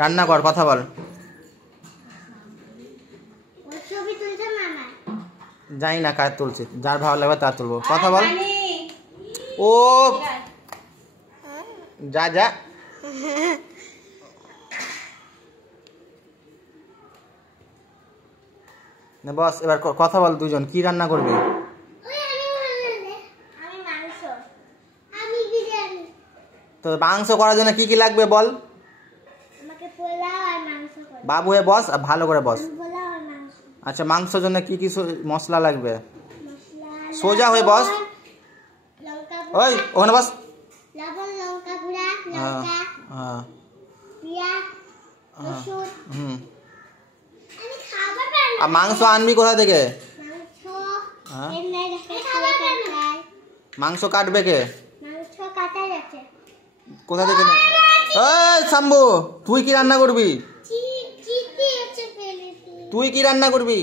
রান্না কর, কথা বল। জানি না কার তুলছি, যার ভালো লাগবে তার তুলবো, কথা বল। ও যা যা। বস এবার কথা বল, দুজন কি রান্না করবি? তো মাংস করার জন্য কি কি লাগবে বল? বাবু হয়ে বস, ভালো করে বস। আচ্ছা, মাংসের জন্য কি কি মশলা লাগবে? সোজা হয়ে বস। ওই ওখানে বস। আর মাংস আনবি কোথা থেকে? মাংস কাটবে কে? কোথা থেকে? এই শাম্বু, তুই কি রান্না করবি? তুই কি রান্না করবি?